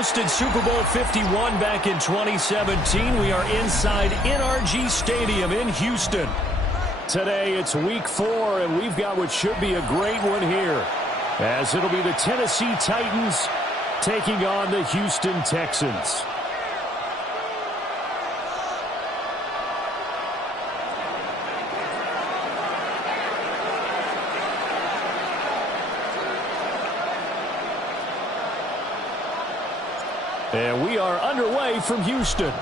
hosted Super Bowl 51 back in 2017. We are inside NRG Stadium in Houston. Today it's week 4, and we've got what should be a great one here, as it'll be the Tennessee Titans taking on the Houston Texans. And we are underway from Houston.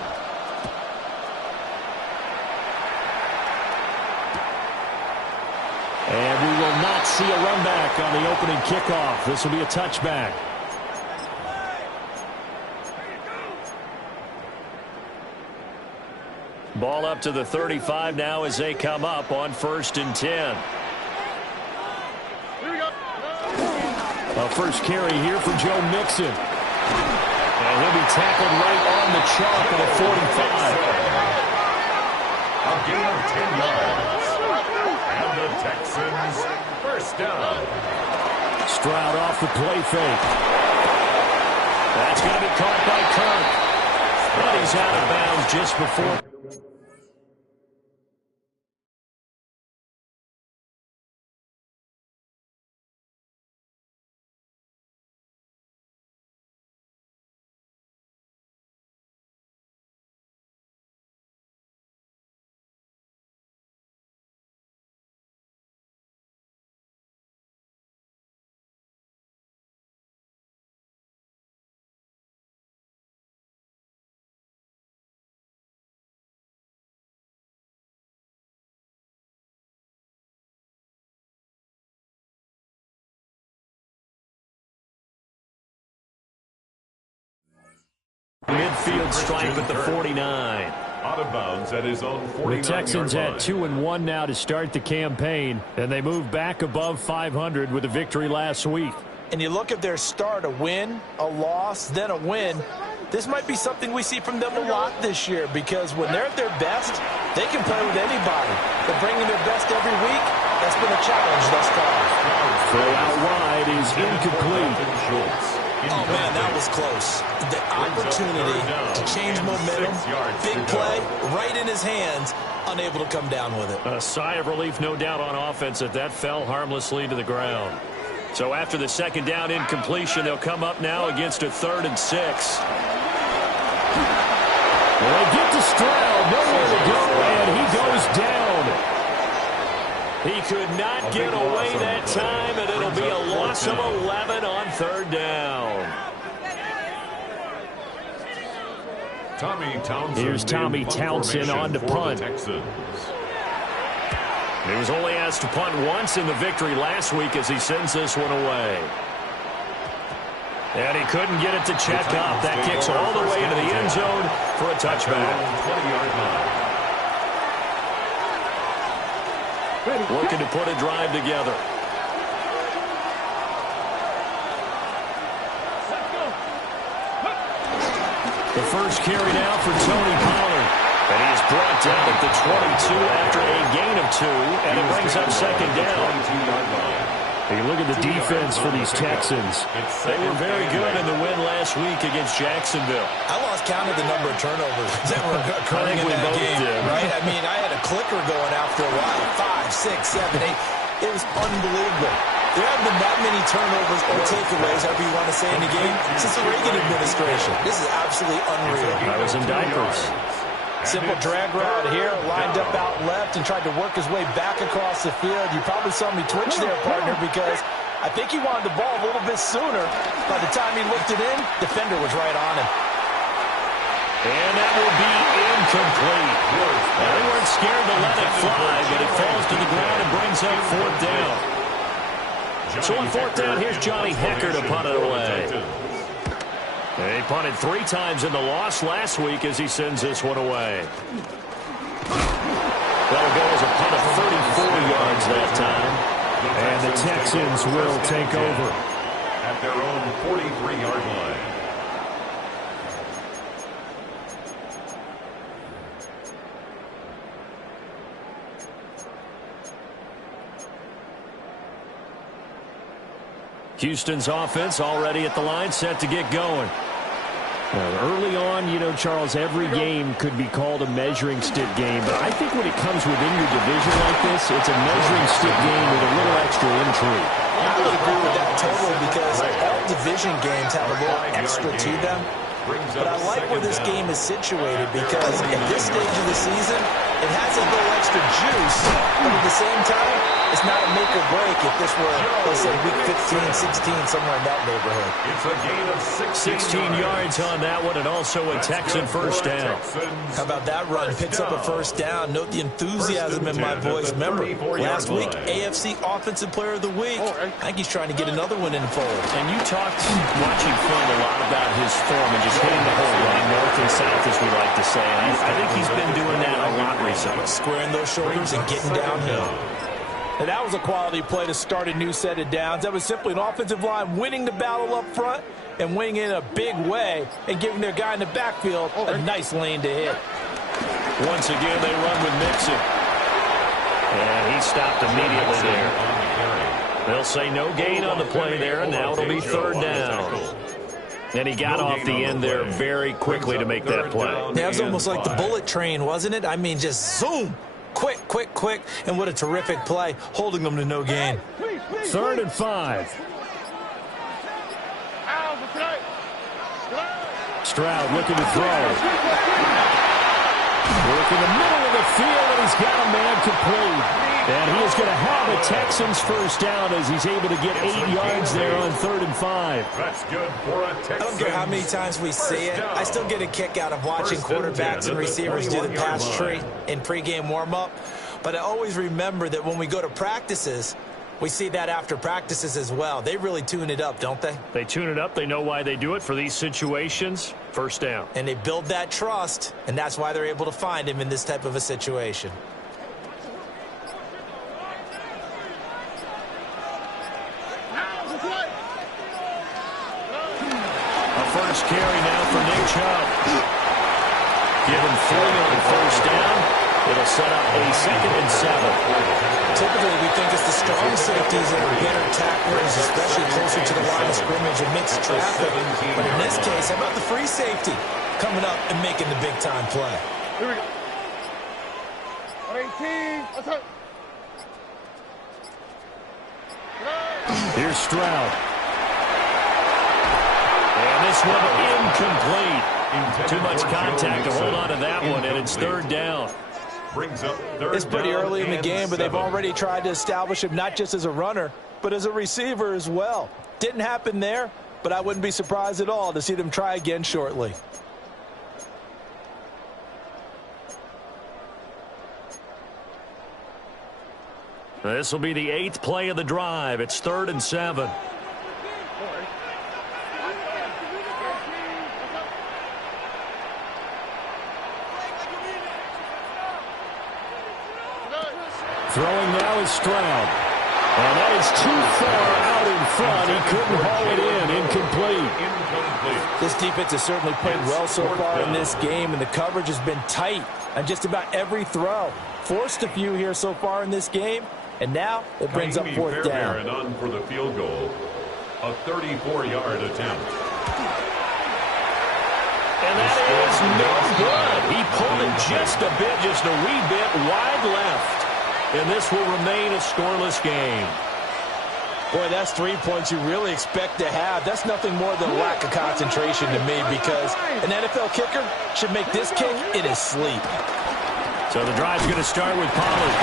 And we will not see a run back on the opening kickoff. This will be a touchback. Ball up to the 35 now as they come up on 1st and 10. A first carry here for Joe Mixon. And he'll be tackled right on the chalk at a 45. A gain of 10 yards. And the Texans first down. Stroud off the play fake. That's going to be caught by Kirk. But he's out of bounds just before. Midfield stripe at the 49. Out of bounds at his own 49-yard line. The Texans at 2-1 now to start the campaign, and they move back above 500 with a victory last week. And you look at their start, a win, a loss, then a win. This might be something we see from them a lot this year, because when they're at their best, they can play with anybody. But bringing their best every week, that's been a challenge thus far. Throw out wide is incomplete. Oh, man, that was close. The opportunity to change momentum, big play, right in his hands, unable to come down with it. A sigh of relief, no doubt, on offense that fell harmlessly to the ground. So after the second down incompletion, they'll come up now against a 3rd and 6. Well, they get to Stroud, nowhere to go, and he goes down. He could not get away that time, and it'll be a loss of 11 on 3rd down. Here's Tommy Townsend on to punt. He was only asked to punt once in the victory last week as he sends this one away. And he couldn't get it to check up. That kicks all the way into the end zone for a touchback. 20-yard line. Looking to put a drive together. The first carry now for Tony Pollard. And he is brought down at the 22 after a gain of 2, and it brings up 2nd down. You look at the defense for these Texans. They were very good in the win last week against Jacksonville. I lost count of the number of turnovers that were occurring in that game, right? I mean, I had a clicker going after a while. 5, 6, 7, 8. It was unbelievable. There haven't been that many turnovers or takeaways, however you want to say, in the game since the Reagan administration. This is absolutely unreal. I was in diapers. Simple drag route here, lined up out left and tried to work his way back across the field. You probably saw me twitch there, partner, because I think he wanted the ball a little bit sooner. By the time he looked it in, defender was right on him. And that will be incomplete. Well, they weren't scared to let it fly, but it falls to the ground and brings up 4th down. So on 4th down, here's Johnny Hecker to punt it away. He punted 3 times in the loss last week as he sends this one away. That'll go as a punt of 34 yards that time. And the Texans will take over at their own 43-yard line. Houston's offense already at the line, set to get going. Early on, you know, Charles, every game could be called a measuring stick game. But I think when it comes within your division like this, it's a measuring stick game with a little extra intrigue. I would agree with that totally because all division games have a little extra to them. But I like where this game is situated because at this stage of the season, it has a little extra juice, but at the same time, it's not a make or break if this were, let's say, week 15, 16, somewhere in that neighborhood. It's a gain of 16 yards on that one, and also a Texan first down. How about that run? Picks up a first down. Note the enthusiasm in my voice. Remember, last week, AFC Offensive Player of the Week. I think he's trying to get another one in the fold. And you talked, watching film, a lot about his form and just hitting the hole line north and south, as we like to say. And I think he's been doing that a lot recently. Squaring those shoulders and getting downhill. And that was a quality play to start a new set of downs. That was simply an offensive line winning the battle up front and winning in a big way and giving their guy in the backfield a nice lane to hit. Once again, they run with Mixon. And he stopped immediately there. They'll say no gain on the play there, and now it'll be third down. And he got off the end there very quickly to make that play. Yeah, it was almost like the bullet train, wasn't it? I mean, just zoom. Quick, quick, quick. And what a terrific play, holding them to no gain. 3rd and 5. Stroud looking to throw. Work in the middle of the field, and he's got a man complete. And he is going to have a Texans first down as he's able to get 8 yards there on 3rd and 5. That's good for a Texans. I don't care how many times we see it. I still get a kick out of watching quarterbacks and receivers do the pass tree in pregame warm-up. But I always remember that when we go to practices, we see that after practices as well. They really tune it up, don't they? They tune it up. They know why they do it for these situations. First down. And they build that trust, and that's why they're able to find him in this type of a situation. First carry now for Nick Chubb. Give him 3 on first down. It'll set up a 2nd and 7. Typically, we think it's the strong safeties that are better tacklers, especially closer to the line of scrimmage amidst traffic. But in this case, how about the free safety coming up and making the big-time play? Here we go. 18. Let's go. Here's Stroud. And this one incomplete. Too much contact to hold on to that one, and it's 3rd down. It's pretty early in the game, but they've already tried to establish him not just as a runner, but as a receiver as well. Didn't happen there, but I wouldn't be surprised at all to see them try again shortly. This will be the 8th play of the drive. It's 3rd and 7. Throwing now is Stroud. And that is too far out in front. He couldn't haul it in. Incomplete. This defense has certainly played well so far in this game, and the coverage has been tight on just about every throw. Forced a few here so far in this game, and now it brings up 4th down. And on for the field goal, a 34-yard attempt. And that is no good. He pulled it just a bit, just a wee bit wide left. And this will remain a scoreless game. Boy, that's 3 points you really expect to have. That's nothing more than a lack of concentration to me, because an NFL kicker should make this kick in his sleep. So the drive's going to start with Pollard.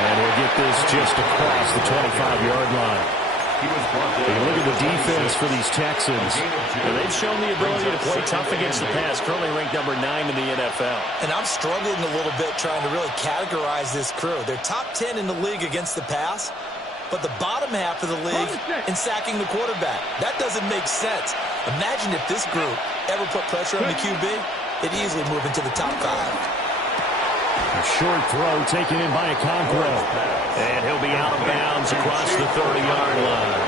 And he'll get this just across the 25-yard line. Look at the defense for these Texans. And they've shown the ability to play tough against the pass. Currently ranked number 9 in the NFL. And I'm struggling a little bit trying to really categorize this crew. They're top 10 in the league against the pass, but the bottom half of the league in sacking the quarterback. That doesn't make sense. Imagine if this group ever put pressure on the QB, it'd easily move into the top 5. A short throw taken in by Okonkwo. And he'll be out of bounds across the 30-yard line.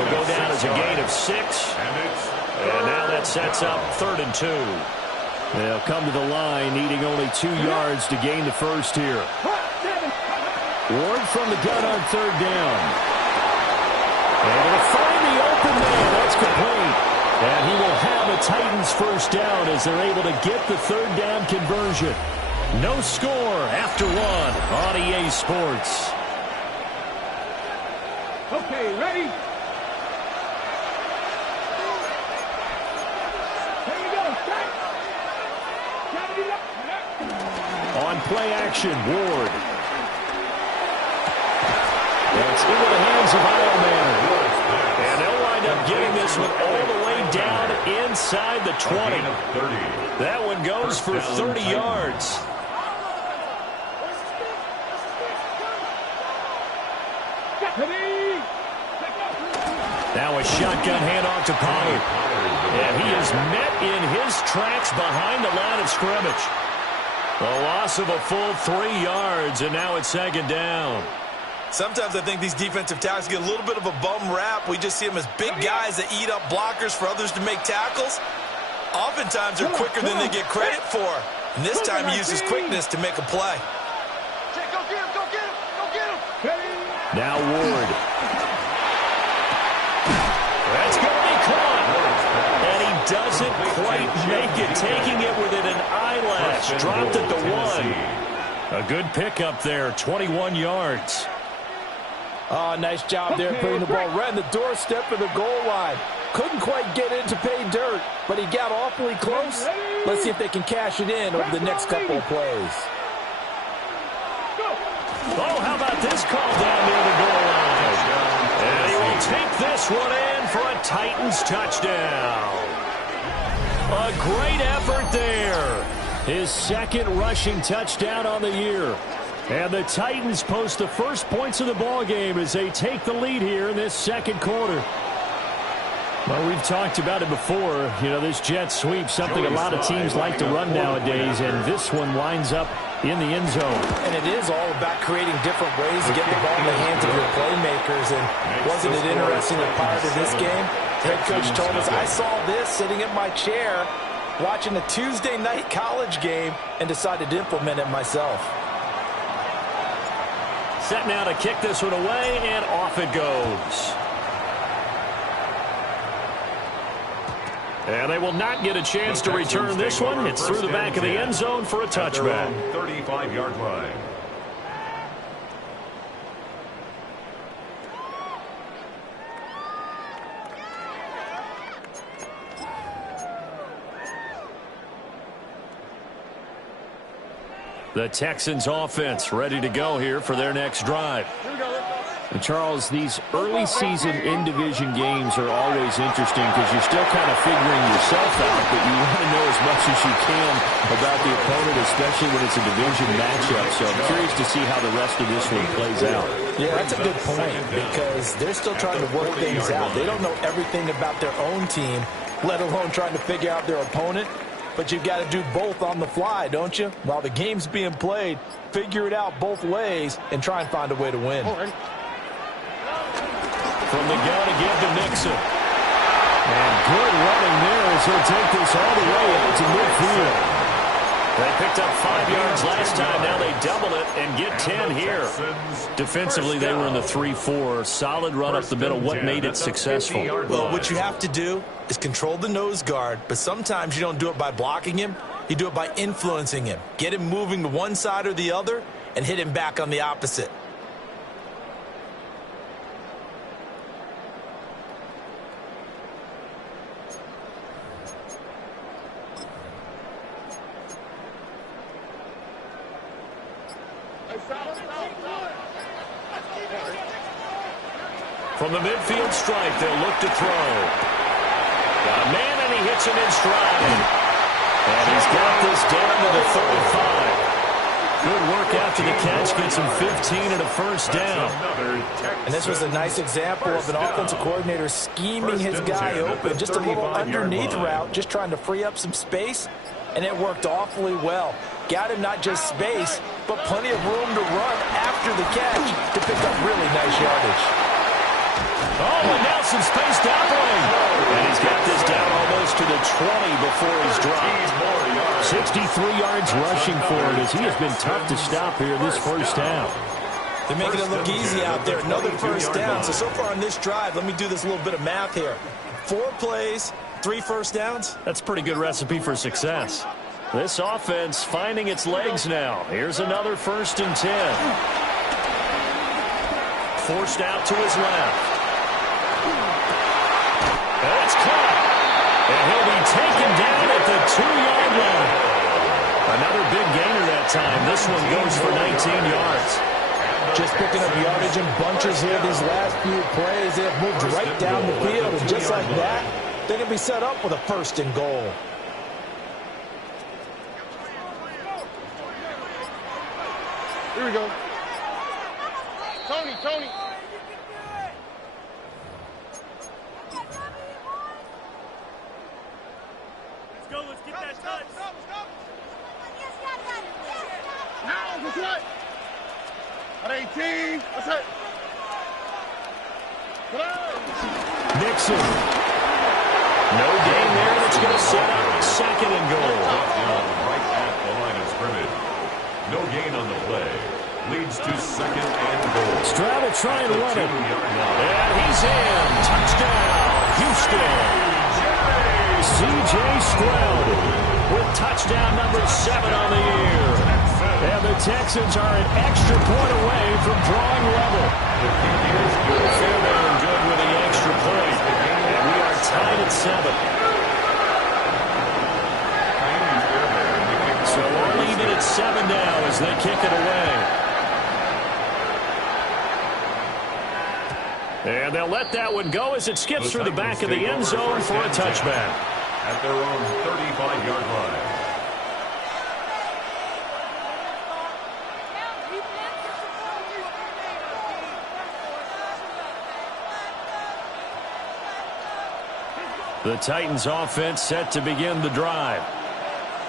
Will go down as a gain of 6. And now that sets up 3rd and 2. They'll come to the line needing only 2 yards to gain the first here. Ward from the gun on 3rd down. And it'll find the open man. That's complete. And he will have a Titans first down as they're able to get the third down conversion. No score after one on EA Sports. Okay, ready? Here we go. On play action, Ward. It's into the hands of Iomanner. And they'll wind up getting this one all the way down inside the 20. That one goes for 30 yards. Now a shotgun handoff to Pollard. And he is met in his tracks behind the line of scrimmage. A loss of a full 3 yards, and now it's second down. Sometimes I think these defensive tackles get a little bit of a bum rap. We just see them as big guys that eat up blockers for others to make tackles. Oftentimes they're quicker than they get credit for. And this time he uses quickness to make a play. Go get him, go get him, go get him. Now Ward. That's going to be caught. And he doesn't quite make it, taking it within an eyelash. Dropped at the 1. A good pickup there, 21 yards. Oh, nice job there putting the ball right on the doorstep of the goal line. Couldn't quite get in to pay dirt, but he got awfully close. Let's see if they can cash it in over the next couple of plays. Oh, how about this call down near the goal line? And he will take this one in for a Titans touchdown. A great effort there. His second rushing touchdown on the year. And the Titans post the first points of the ballgame as they take the lead here in this second quarter. Well, we've talked about it before. You know, this jet sweep, something a lot of teams like to run nowadays, and this one winds up in the end zone. And it is all about creating different ways to get the ball in the hands of your playmakers. And wasn't it interesting that prior to this game, head coach told us, I saw this sitting in my chair watching a Tuesday night college game and decided to implement it myself. Set now to kick this one away, and off it goes. And they will not get a chance to return this one. It's through the back of the end zone for a touchback. 35-yard line. The Texans offense ready to go here for their next drive. And Charles, these early season in-division games are always interesting because you're still kind of figuring yourself out, but you want to know as much as you can about the opponent, especially when it's a division matchup. So I'm curious to see how the rest of this one plays out. Yeah, that's a good point because they're still trying to work things out. They don't know everything about their own team, let alone trying to figure out their opponent. But you've got to do both on the fly, don't you? While the game's being played, figure it out both ways and try and find a way to win. From the gun to give to Mixon. And good running there as he'll take this all the way out to midfield. They picked up 5 yards last time. Now they double it and get 10 here. Defensively, they were in the 3-4. Solid run up the middle. What made it successful? Well, what you have to do is control the nose guard, but sometimes you don't do it by blocking him. You do it by influencing him. Get him moving to one side or the other and hit him back on the opposite. From the midfield stripe, they'll look to throw. Got a man, and he hits him in stride. And he's got this down to the 35. Good work after the catch. Gets him 15 and a first down. And this was a nice example of an offensive coordinator scheming his guy open. Just a little underneath route, just trying to free up some space. And it worked awfully well. Got him not just space, but plenty of room to run after the catch to pick up really nice yardage. Oh, and now some space to operate. And he's got this down almost to the 20 before he's dropped. 63 yards rushing for him as he has been tough to stop here this first half. They're making it look easy out there. Another first down. So far on this drive, let me do this little bit of math here. 4 plays, 3 first downs. That's a pretty good recipe for success. This offense finding its legs now. Here's another 1st and 10. Forced out to his left. That's caught. And he'll be taken down at the 2-yard line. Another big gainer that time. This one goes for 19 yards. Just picking up yardage in bunches here these last few plays. They have moved right down the field, and just like that, they can be set up with a 1st and goal. Here we go. Tony. Let's get that touch. Now, that's right. At 18, that's it. Nixon. No gain there. That's going to set up 2nd and goal. Right at the line of scrimmage. No gain on the play. Leads to 2nd and goal. Stroud will try and run it. And he's in. Touchdown, Houston. C.J. Stroud with touchdown number 7 on the year. And the Texans are an extra point away from drawing level. Fairbairn good with the extra point. And we are tied at 7. So we're leaving at 7 now as they kick it away. And they'll let that one go as it skips through the back of the end zone for a touchback. At their own 35-yard line. The Titans offense set to begin the drive.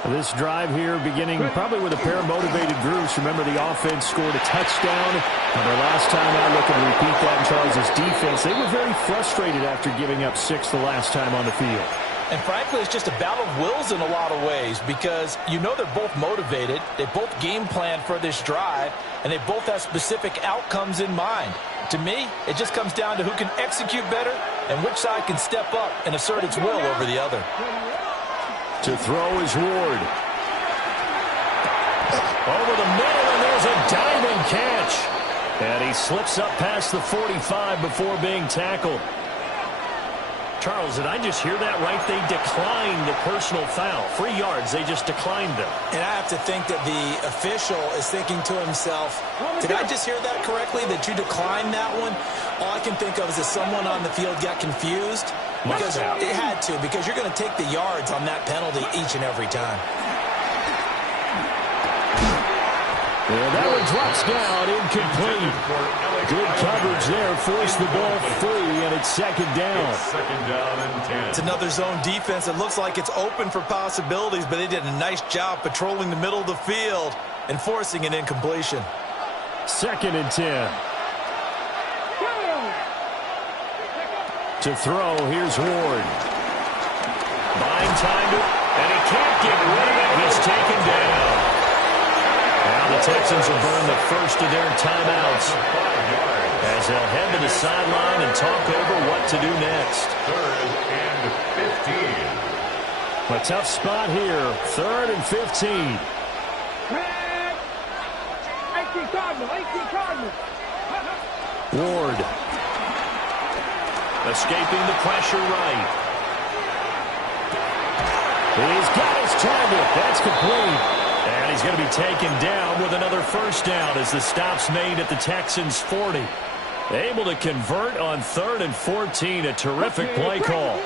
This drive here beginning probably with a pair of motivated groups. Remember, the offense scored a touchdown. And the last time out, looking to repeat that in Charles' defense, they were very frustrated after giving up 6 the last time on the field. And frankly, it's just a battle of wills in a lot of ways because you know they're both motivated. They both game plan for this drive, and they both have specific outcomes in mind. To me, it just comes down to who can execute better and which side can step up and assert its will over the other. To throw is Ward. Over the middle, and there's a diving catch. And he slips up past the 45 before being tackled. Charles, did I just hear that right? They declined the personal foul. 3 yards, they just declined them. And I have to think that the official is thinking to himself, did I just hear that correctly, that you declined that one? All I can think of is that someone on the field got confused. Because it had to, because you're going to take the yards on that penalty each and every time. And that one drops down, incomplete. Good coverage there, forced the ball free, and it's 2nd down. It's 2nd down and 10. It's another zone defense. It looks like it's open for possibilities, but they did a nice job patrolling the middle of the field and forcing an incompletion. 2nd and 10. To throw, here's Ward. Buying time to, and he can't get rid of it. He's taken down. Now the Texans will burn the first of their timeouts as they'll head to the sideline and talk over what to do next. 3rd and 15. A tough spot here. 3rd and 15. 18 Cardinals. Ward. Escaping the pressure right. He's got his target. That's complete. And he's going to be taken down with another 1st down as the stop's made at the Texans' 40. Able to convert on 3rd and 14. A terrific play call.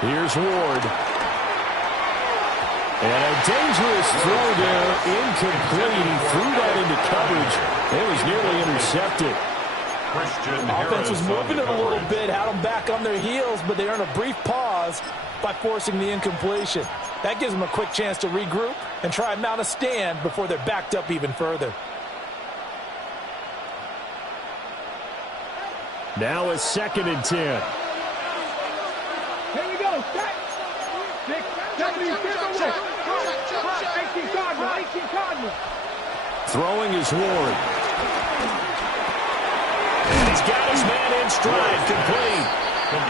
Here's Ward. And a dangerous throw there, incomplete. He threw that into coverage. It was nearly intercepted. Offense was moving it a little bit, had them back on their heels, but they earned a brief pause by forcing the incompletion. That gives them a quick chance to regroup and try and mount a stand before they're backed up even further. Now it's 2nd and 10. Here we go. 18 Cardinals. Throwing is Ward. And he's got his man in stride, complete. 9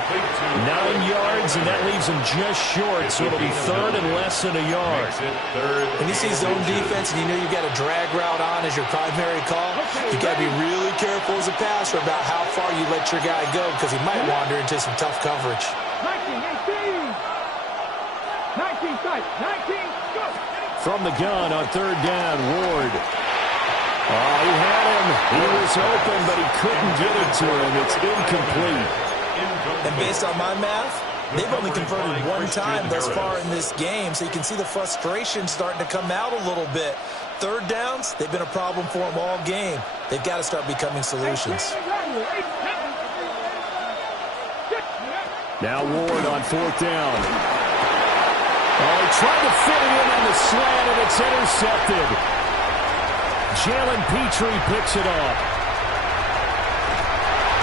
yards, and that leaves him just short, so it'll be third and less than a yard. When you see zone defense and you know you've got a drag route on as your primary call, you've got to be really careful as a passer about how far you let your guy go because he might wander into some tough coverage. 19, strike, 19, go! From the gun on third down, Ward. Oh, he had him. He was open, but he couldn't get it to him. It's incomplete. And based on my math, they've only converted one time thus far in this game, so you can see the frustration starting to come out a little bit. Third downs, they've been a problem for them all game. They've got to start becoming solutions. Now Ward on fourth down. Oh, he tried to fit it in on the slant, and it's intercepted. Jalen Petrie picks it up.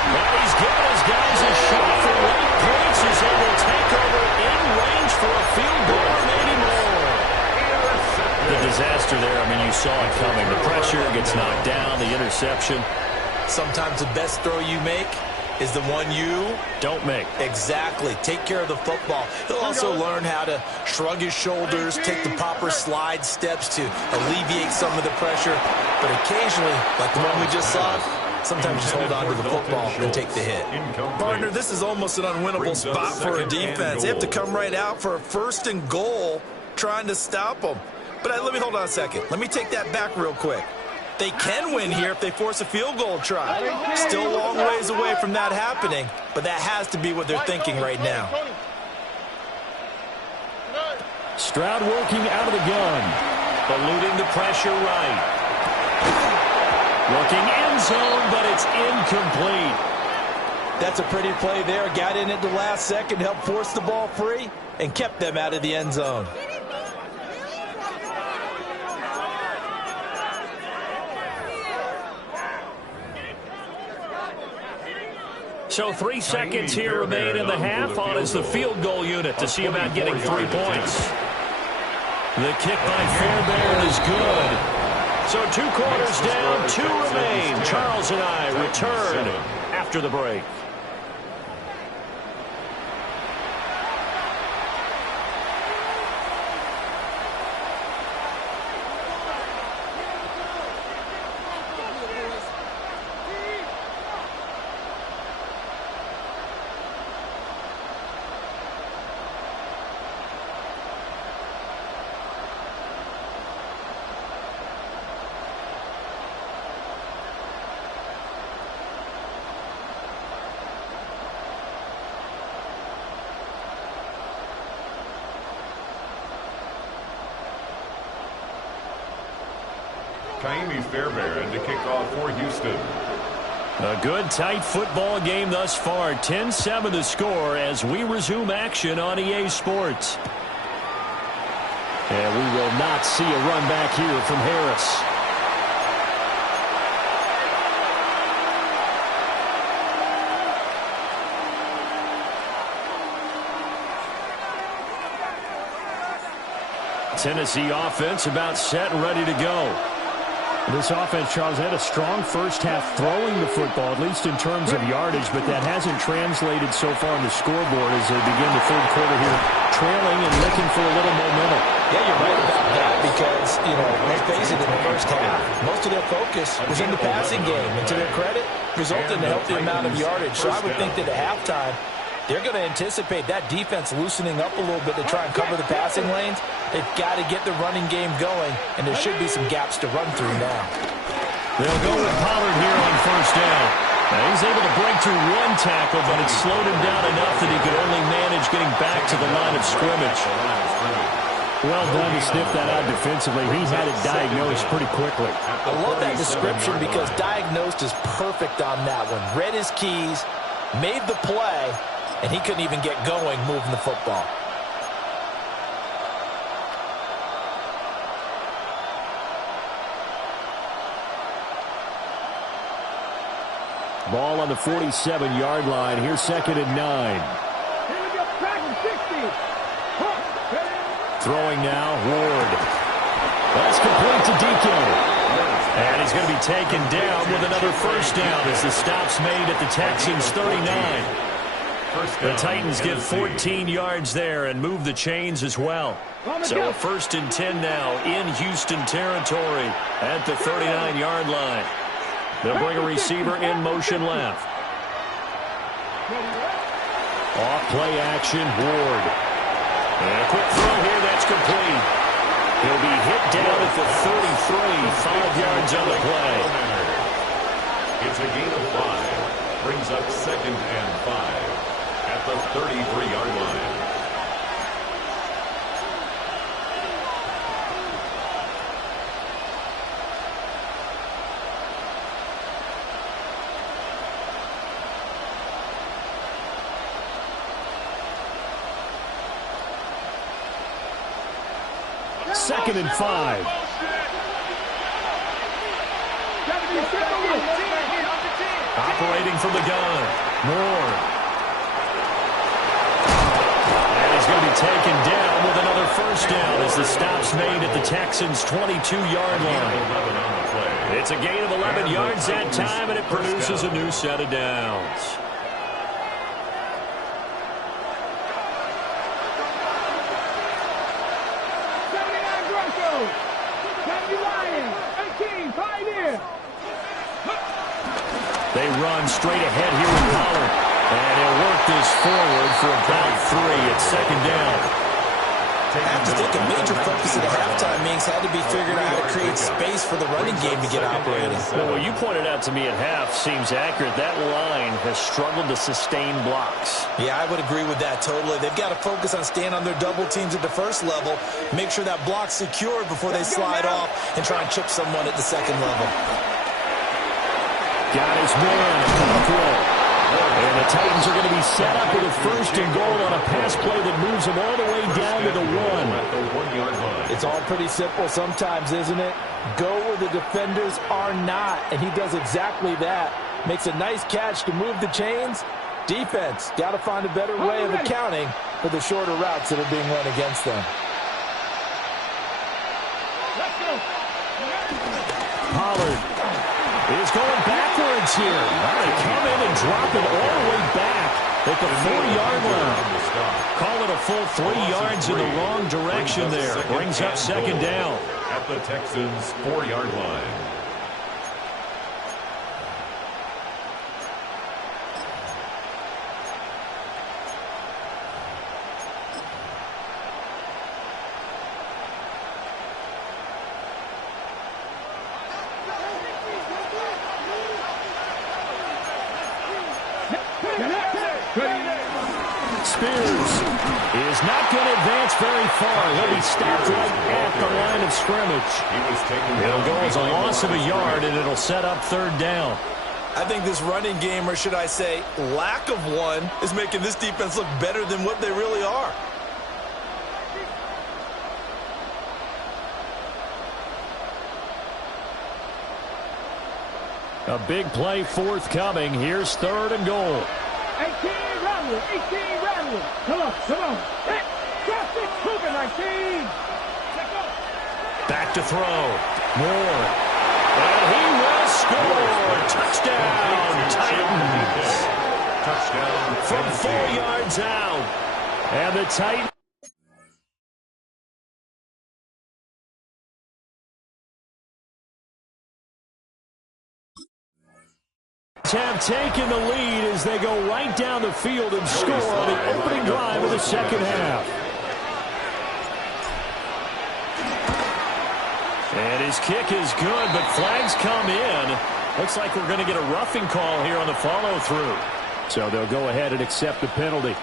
Now he's given his guys a shot for late points as they will take over in range for a field goal or maybe more. The disaster there, I mean, you saw it coming. The pressure gets knocked down, the interception. Sometimes the best throw you make is the one you don't make. Exactly. Take care of the football. He'll also learn how to shrug his shoulders, take the proper slide steps to alleviate some of the pressure. But occasionally, like the one we just saw, sometimes just hold on to the football and take the hit. Partner, this is almost an unwinnable spot for a defense. They have to come right out for a first and goal trying to stop them. But let me hold on a second. Let me take that back real quick. They can win here if they force a field goal try. Still a long ways away from that happening, but that has to be what they're thinking right now. Stroud working out of the gun. Eluding the pressure right. Looking end zone, but it's incomplete. That's a pretty play there. Got in at the last second, helped force the ball free, and kept them out of the end zone. So 3 seconds here remain in the half on as the field goal unit to see about getting 3 points. The kick by Fairbairn is good. So 2 quarters down, 2 remain. Charles and I return after the break. Fairbairn to kick off for Houston. A good, tight football game thus far. 10-7 the score as we resume action on EA Sports. And we will not see a run back here from Harris. Tennessee offense about set and ready to go. This offense, Charles, had a strong first half throwing the football, at least in terms of yardage, but that hasn't translated so far on the scoreboard as they begin the third quarter here, trailing and looking for a little momentum. Yeah, you're right about that because, you know, let's face it, in the first half, most of their focus was in the passing game, and to their credit, resulted in a healthy amount of yardage. So I would think that at halftime, they're going to anticipate that defense loosening up a little bit to try and cover the passing lanes. They've got to get the running game going, and there should be some gaps to run through now. They'll go with Pollard here on first down. Now he's able to break through 1 tackle, but it slowed him down enough that he could only manage getting back to the line of scrimmage. Well done to sniff that out defensively. He had it diagnosed pretty quickly. I love that description because diagnosed is perfect on that one. Read his keys, made the play, and he couldn't even get going moving the football. Ball on the 47-yard line. Here's 2nd and 9. Throwing now, Ward. That's complete to DK. And he's going to be taken down with another first down as the stop's made at the Texans' 39. The Titans get 14 yards there and move the chains as well. So a 1st and 10 now in Houston territory at the 39-yard line. They'll bring a receiver in motion left. Off play action, Ward. And a quick throw here, that's complete. He'll be hit down at the 33, 5 yards on the play. It's a gain of 5. Brings up 2nd and 5 at the 33-yard line. Second and 5. Operating from the gun. Moore. And he's going to be taken down with another first down as the stop's made at the Texans' 22-yard line. It's a gain of 11 yards that time, and it produces a new set of downs. They run straight ahead here with Pollard. And he'll work this forward for about 3 at 2nd down. I have to think a major focus of the halftime means had to be figuring out how to create space for the running game to get operating. Well, what you pointed out to me at half seems accurate. That line has struggled to sustain blocks. Yeah, I would agree with that totally. They've got to focus on staying on their double teams at the first level, make sure that block's secured before they slide off and try and chip someone at the second level. Got his man. And the Titans are going to be set up with a 1st and goal on a pass play that moves them all the way down to the 1. It's all pretty simple sometimes, isn't it? Go where the defenders are not, and he does exactly that. Makes a nice catch to move the chains. Defense, got to find a better way of accounting for the shorter routes that are being run against them. Pollard is going backwards here. They come in and drop it all the way back at the 4-yard line. Call it a full 3 yards in the wrong direction there. Brings up 2nd down. At the Texans' 4-yard line. Spears is not going to advance very far. He'll be stopped right at the line of scrimmage. It'll go as a loss of a yard, and it'll set up 3rd down. I think this running game, or should I say lack of one, is making this defense look better than what they really are. A big play forthcoming. Here's 3rd and goal. 18 Ramble, 18 Ramble. Come on. Hit. Cross it, Cougar 19. Back to throw. Moore. And he will score. Touchdown, Titans. Touchdown. From 4 yards out. And the Titans have taken the lead as they go right down the field and score on the opening drive of the 2nd half. And his kick is good, but flags come in. Looks like we're going to get a roughing call here on the follow-through. So they'll go ahead and accept the penalty.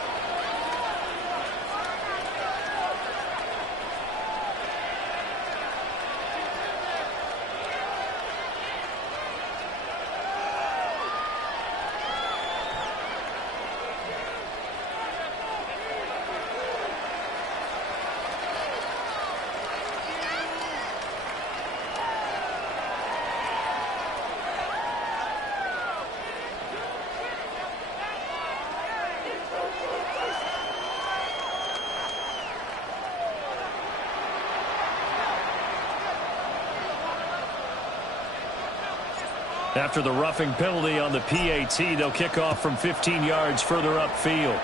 After the roughing penalty on the PAT, they'll kick off from 15 yards further upfield.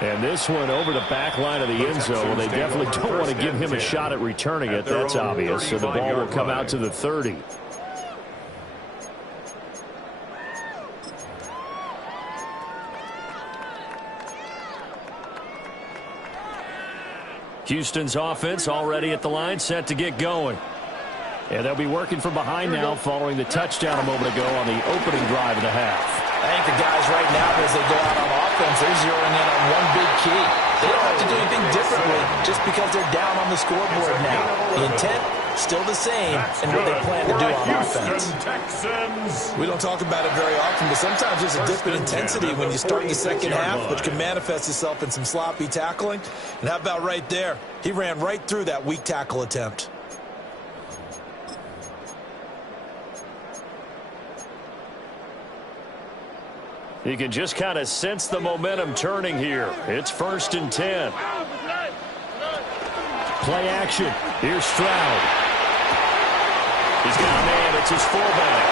And this one over the back line of the end zone. Well, they definitely don't want to give him a shot at returning it. That's obvious. So the ball will come out to the 30. Houston's offense already at the line, set to get going. And they'll be working from behind now following the touchdown a moment ago on the opening drive of the half. I think the guys right now, as they go out on offense, they're zeroing in on one big key. They don't have to do anything differently just because they're down on the scoreboard now. The intent, still the same, and what they plan to do on offense. We don't talk about it very often, but sometimes there's a dip in intensity when you start the second half, which can manifest itself in some sloppy tackling. And how about right there? He ran right through that weak tackle attempt. You can just kind of sense the momentum turning here. It's 1st and 10. Play action. Here's Stroud. He's got a man. It's his fullback.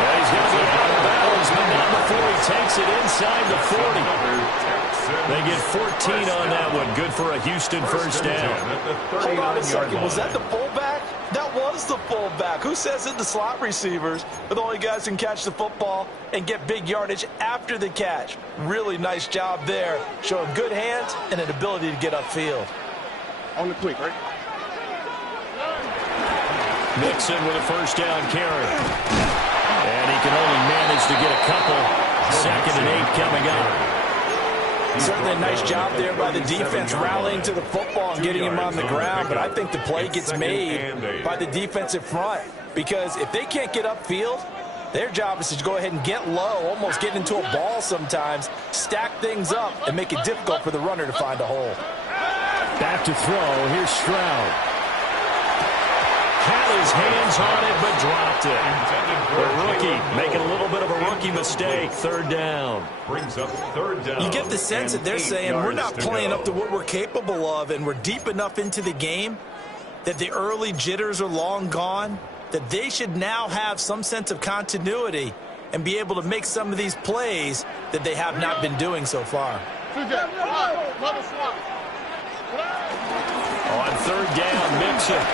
And he's going to be out of bounds, but not before he takes it inside the 40. They get 14 on that one. Good for a Houston first down. Hold on a second. Was that the fullback? That was the fullback. Who says it? The slot receivers are the only guys who can catch the football and get big yardage after the catch. Really nice job there, showing good hands and an ability to get upfield. On the quick, right? Mixon with a first down carry. And he can only manage to get a couple. 2nd and 8 coming up. Certainly a nice job there by the defense rallying to the football and getting him on the ground, but I think the play gets made by the defensive front because if they can't get upfield, their job is to go ahead and get low, almost get into a ball sometimes, stack things up, and make it difficult for the runner to find a hole. Back to throw. Here's Stroud. Had his hands on it, but dropped it. The rookie making a little bit of a rookie mistake. 3rd down. Brings up 3rd down. You get the sense that they're saying we're not playing up to what we're capable of, and we're deep enough into the game that the early jitters are long gone, that they should now have some sense of continuity and be able to make some of these plays that they have not been doing so far. On 3rd down, Mixon.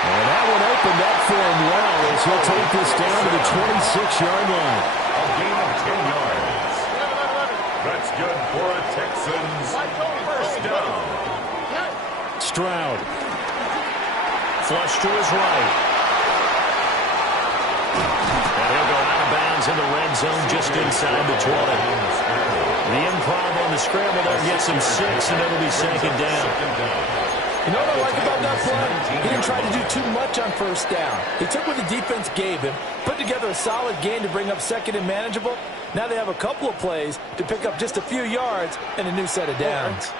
And that one opened up for him well as he'll take this down to the 26-yard line. A gain of 10 yards. That's good for a Texans first down. Stroud. Flush to his right. And he'll go out of bounds in the red zone just inside the 20. The improv on the scramble there gets him 6, and it'll be 2nd down. You know what I like about that play? He didn't try to do too much on 1st down. He took what the defense gave him, put together a solid game to bring up 2nd and manageable. Now they have a couple of plays to pick up just a few yards and a new set of downs.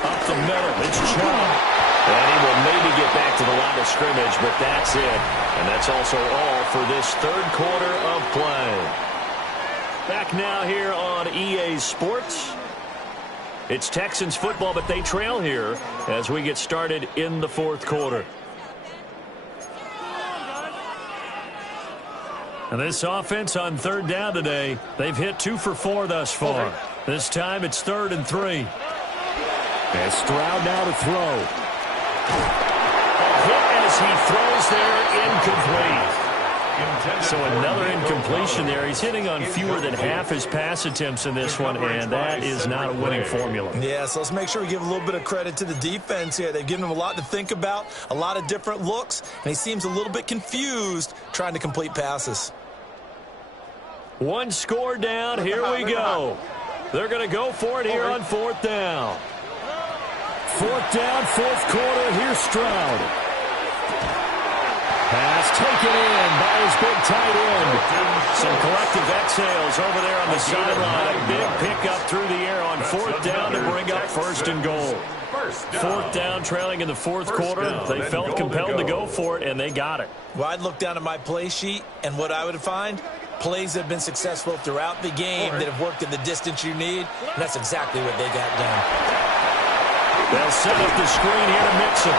Up the middle, it's Chubb. And he will maybe get back to the line of scrimmage, but that's it. And that's also all for this 3rd quarter of play. Back now here on EA Sports. It's Texans football, but they trail here as we get started in the 4th quarter. And this offense on 3rd down today, they've hit 2 for 4 thus far. This time it's 3rd and 3. And Stroud now to throw. A hit as he throws there, incomplete. So another incompletion there. He's hitting on fewer than half his pass attempts in this one, and that is not a winning formula. Yeah, so let's make sure we give a little bit of credit to the defense here. They've given him a lot to think about, a lot of different looks, and he seems a little bit confused trying to complete passes. 1 score down. Here we go. They're going to go for it here on 4th down. 4th down, 4th quarter. Here's Stroud. Pass taken in by his big tight end. Some collective exhales over there on the sideline. A big pickup through the air on 4th down to bring up 1st and goal. 4th down, trailing in the 4th quarter. They felt compelled to go for it, and they got it. Well, I'd look down at my play sheet, and what I would find, plays that have been successful throughout the game that have worked in the distance you need, and that's exactly what they got done. They'll set up the screen here to Mixon.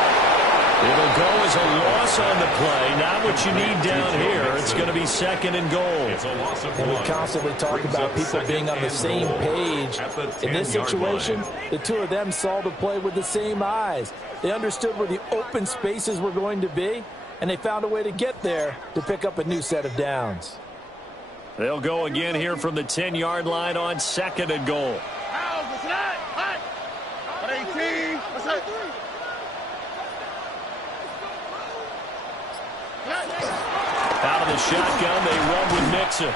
It'll go as a loss on the play. Not what you need down here. It's going to be 2nd and goal. And we constantly talk about people being on the same page. In this situation, the two of them saw the play with the same eyes. They understood where the open spaces were going to be, and they found a way to get there to pick up a new set of downs. They'll go again here from the 10-yard line on 2nd and goal. Out of the shotgun, they run with Mixon.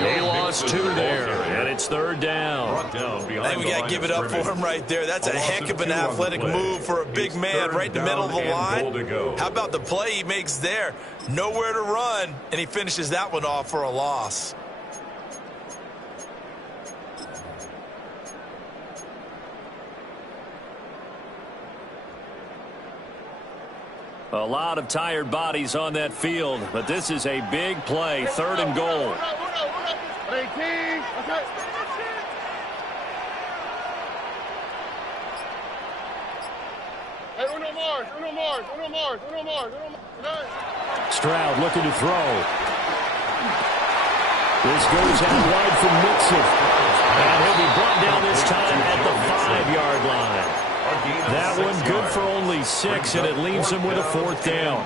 They lost 2 there, and it's 3rd down. I think we got to give it up for him right there. That's a heck of an athletic move for a big man right in the middle of the line. How about the play he makes there? Nowhere to run, and he finishes that one off for a loss. A lot of tired bodies on that field, but this is a big play, 3rd and goal. Stroud looking to throw. This goes out wide from Mixon. And he'll be brought down this time at the 5-yard line. That one good for only 6, and it leaves them with a 4th down.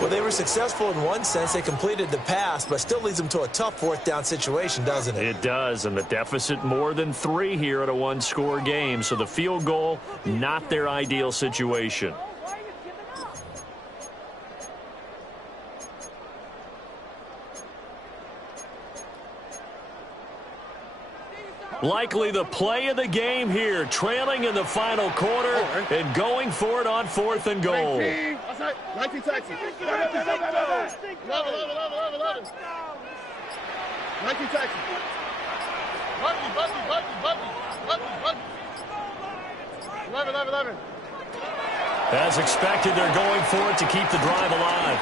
Well, they were successful in one sense. They completed the pass, but still leads them to a tough 4th down situation, doesn't it? It does, and the deficit more than 3 here at a 1-score game. So the field goal, not their ideal situation. Likely the play of the game here, trailing in the final quarter and going for it on 4th and goal. 19 Texans. 19 Texans. Bucky. 11. As expected, they're going for it to keep the drive alive.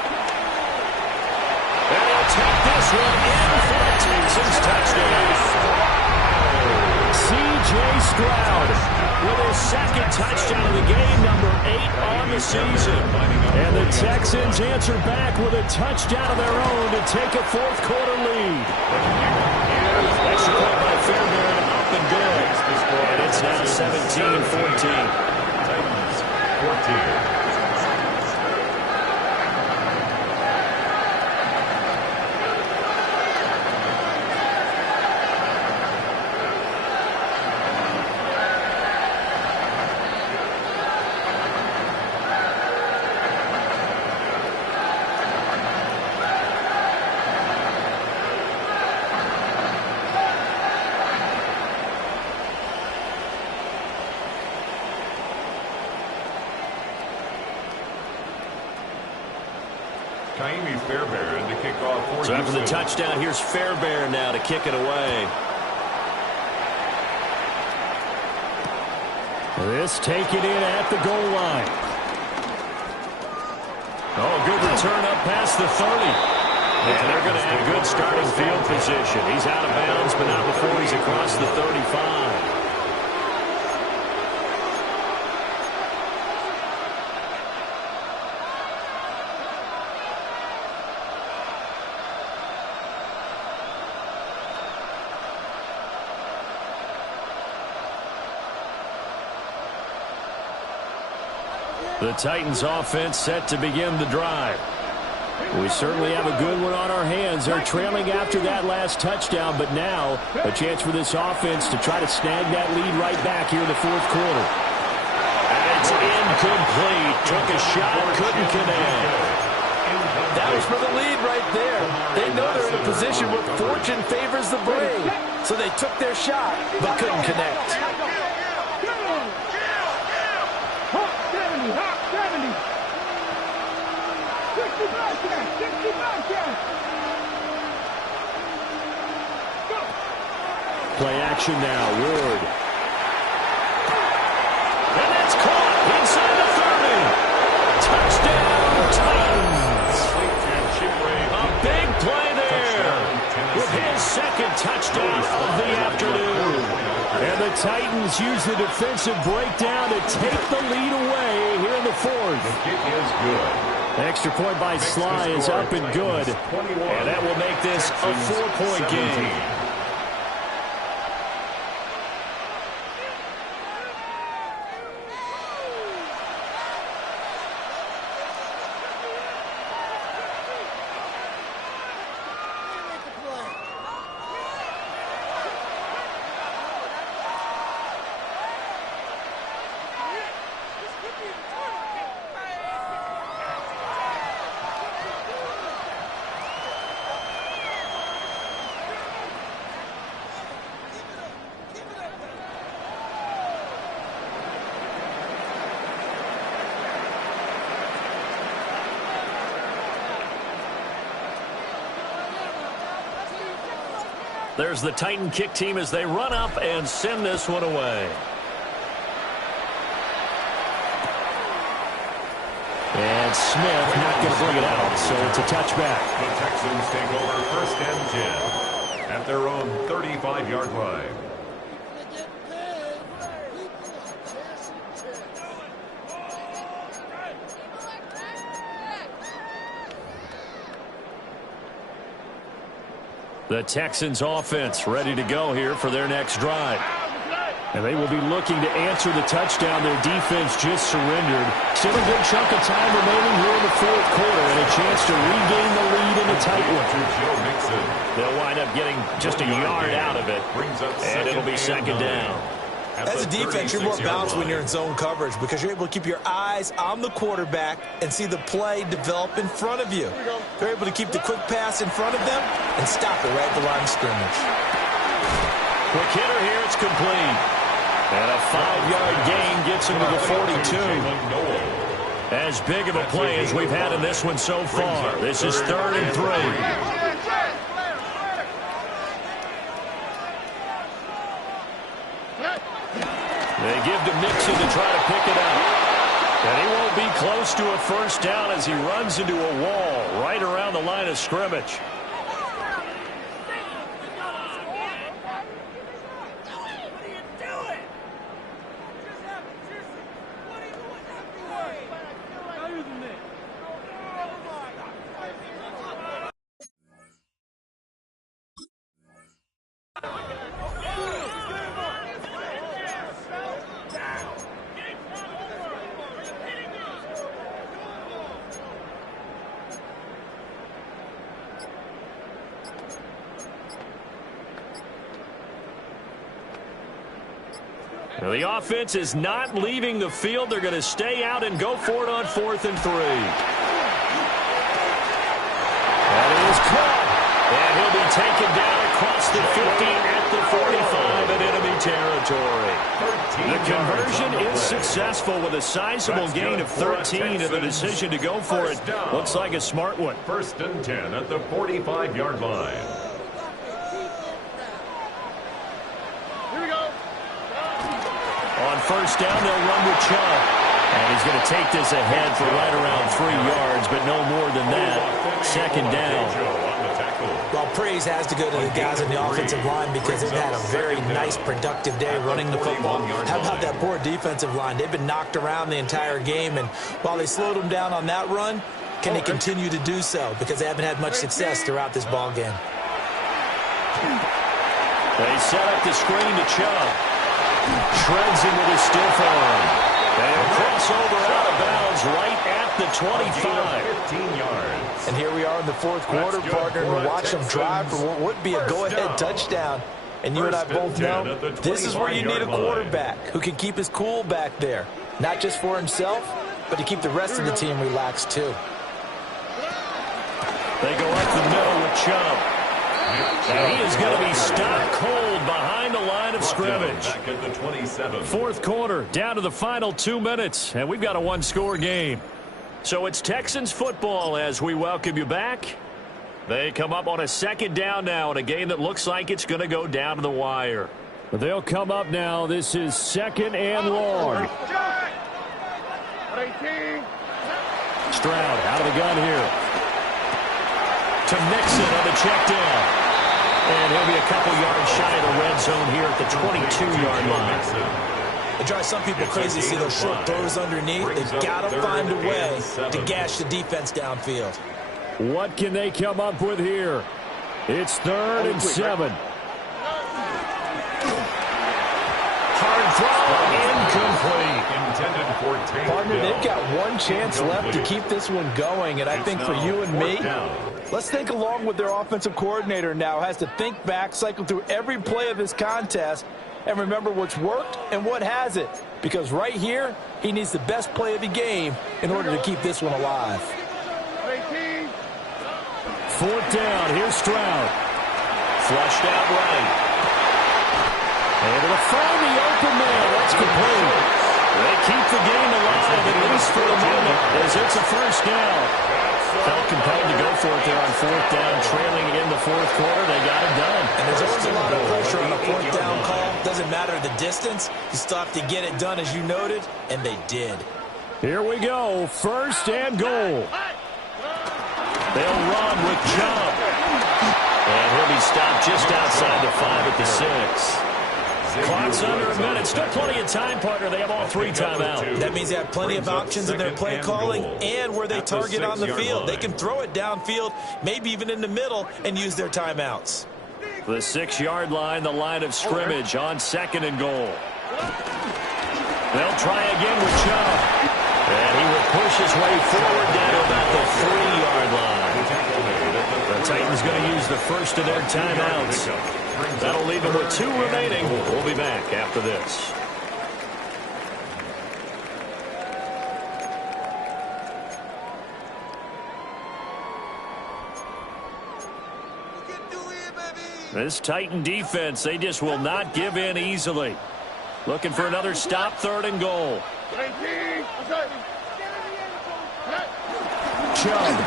And he'll take this one in for a Texans touchdown. C.J. Stroud with his 2nd touchdown of the game, number 8 on the season. And the Texans answer back with a touchdown of their own to take a 4th quarter lead. Extra point by Fairbairn, up and good. And it's now 17-14. Titans 14. Fairbairn to kick off for So after the touchdown, here's Fairbairn now to kick it away. This taken in at the goal line. Oh, good return up past the 30. And they're going to have good starting field position. He's out of bounds, but not before he's across the 35. The Titans offense set to begin the drive. We certainly have a good one on our hands. They're trailing after that last touchdown, but now a chance for this offense to try to snag that lead right back here in the 4th quarter. And it's incomplete. Took a shot, couldn't connect. That was for the lead right there. They know they're in a position where fortune favors the brave. So they took their shot, but couldn't connect. Play action now. Ward. And that's caught inside the 30. Touchdown, Titans. A big play there with his 2nd touchdown of the afternoon. And the Titans use the defensive breakdown to take the lead away here in the fourth. The kick is good. Extra point by Sly is up and good. And that will make this a 4-point game. There's the Titan kick team as they run up and send this one away. And Smith not going to bring it out, so it's a touchback. The Texans take over 1st and 10 at their own 35-yard line. The Texans offense ready to go here for their next drive. And they will be looking to answer the touchdown their defense just surrendered. Still a good chunk of time remaining here in the fourth quarter and a chance to regain the lead in a tight one. They'll wind up getting just a yard out of it, and it'll be 2nd down. As a defense, you're more balanced when you're in zone coverage because you're able to keep your eyes on the quarterback and see the play develop in front of you. They're able to keep the quick pass in front of them and stop it right at the line of scrimmage. Quick hitter here, it's complete. And a 5-yard gain gets him to the 42. As big of a play as we've had in this one so far. This is 3rd and 3. They give to Mixon to try to pick it up. And he won't be close to a 1st down as he runs into a wall right around the line of scrimmage. The offense is not leaving the field. They're going to stay out and go for it on 4th and 3. That is caught. And he'll be taken down across the 50 at the 45 in enemy territory. The conversion is successful with a sizable gain of 13 and the decision to go for it. Looks like a smart one. 1st and 10 at the 45-yard line. On 1st down, they'll run with Chubb. And he's going to take this ahead for right around 3 yards, but no more than that. 2nd down. Well, praise has to go to the guys on the offensive line because they've had a very nice, productive day running the football. How about that poor defensive line? They've been knocked around the entire game, and while they slowed them down on that run, can they continue to do so? Because they haven't had much success throughout this ball game. They set up the screen to Chubb. Shreds him with his stiff arm. And crossover out of bounds right at the 25. 15 yards. And here we are in the fourth quarter, partner, and watch them drive for what would be a go-ahead touchdown. And you and I both know this is where you need a quarterback who can keep his cool back there. Not just for himself, but to keep the rest of the team relaxed, too. They go up the middle with Chubb. And he is going to be stopped cold behind the line of scrimmage. Back at the 27. Fourth quarter, down to the final 2 minutes, and we've got a one-score game. So it's Texans football as we welcome you back. They come up on a 2nd down now in a game that looks like it's going to go down to the wire. They'll come up now. This is 2nd and long. Stroud out of the gun here. To Mixon on the check down. And he'll be a couple yards shy of the red zone here at the 22-yard line. It drives some people crazy to see those short throws underneath. They've got to find a way to gash the defense downfield. What can they come up with here? It's 3rd and 7. Hard throw, incomplete. Intended for Tate. Partner, they've got one chance left to keep this one going, and I think for you and me, let's think along with their offensive coordinator now. Has to think back, cycle through every play of this contest, and remember what's worked and what hasn't. Because right here, he needs the best play of the game in order to keep this one alive. 4th down. Here's Stroud. Flushed out right. Able to find the open man. That's complete. They keep the game alive, at least for the moment, as it's a first down. Felt compelled to go for it there on 4th down, trailing in the 4th quarter. They got it done. And there's always a lot of pressure on a 4th down call. Doesn't matter the distance. You still have to get it done, as you noted, and they did. Here we go. 1st and goal. They'll run with Chubb. And he'll be stopped just outside the 5 at the 6. Clock's under a minute. Still plenty of time, partner. They have all 3 timeouts. That means they have plenty of options in their play calling and where they target on the field. They can throw it downfield, maybe even in the middle, and use their timeouts. The 6-yard line, the line of scrimmage on 2nd and goal. They'll try again with Chubb. And he will push his way forward down to about the 3-yard line. The Titans going to use the first of their timeouts. That'll leave them with 2 remaining. We'll be back after this. This Titan defense, they just will not give in easily. Looking for another stop, 3rd and goal. Chubb.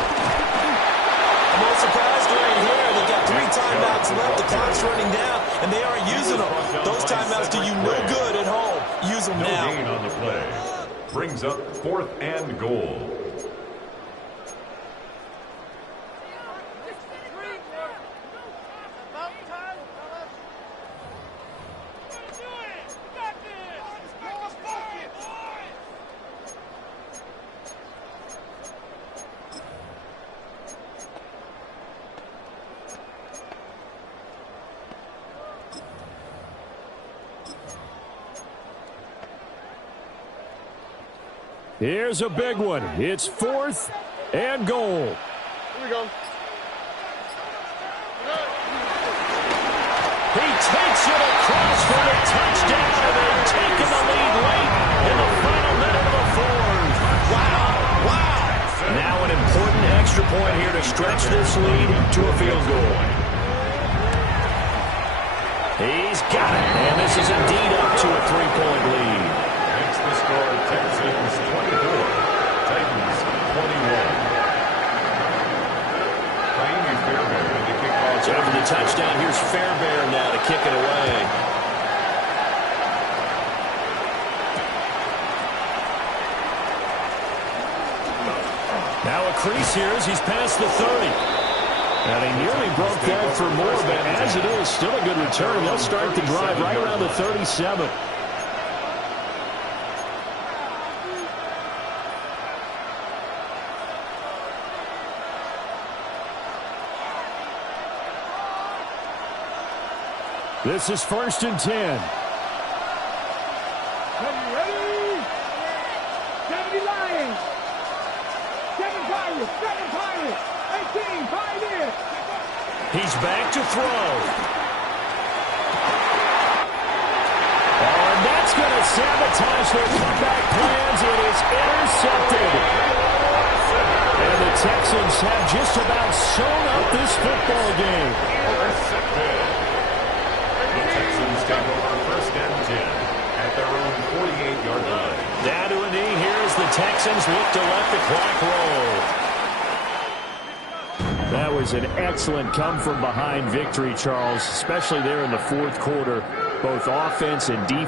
I'm a little surprised right here. They've got 3 timeouts left. The clock's running down, and they aren't using them. Those timeouts do you no good at home. Use them now. No gain on the play. Brings up 4th and goal. Here's a big one. It's 4th and goal. Here we go. He takes it across for the touchdown, and they've taken the lead late in the final minute of the 4th. Wow. Now an important extra point here to stretch this lead to a field goal. He's got it, and this is indeed up to a 3-point lead. Makes the score Texans 24, Titans 21. Fairbairn with the kickoff. So after the touchdown, here's Fairbairn now to kick it away. Now a crease here as he's past the 30. And he nearly broke that for more, but as it is, still a good return. They'll start the drive right around the 37. This is 1st and 10. Ready? 70 Lions. 7 Pirates. 7 Pirates. 18 Pioneers. He's back to throw. Oh, and that's going to sabotage their comeback plans. It is intercepted. And the Texans have just about sewn up this football game. Intercepted. The Texans take over 1st and 10 at their own 48-yard line. Down to a knee here as the Texans look to let the clock roll. That was an excellent come-from-behind victory, Charles, especially there in the 4th quarter. Both offense and defense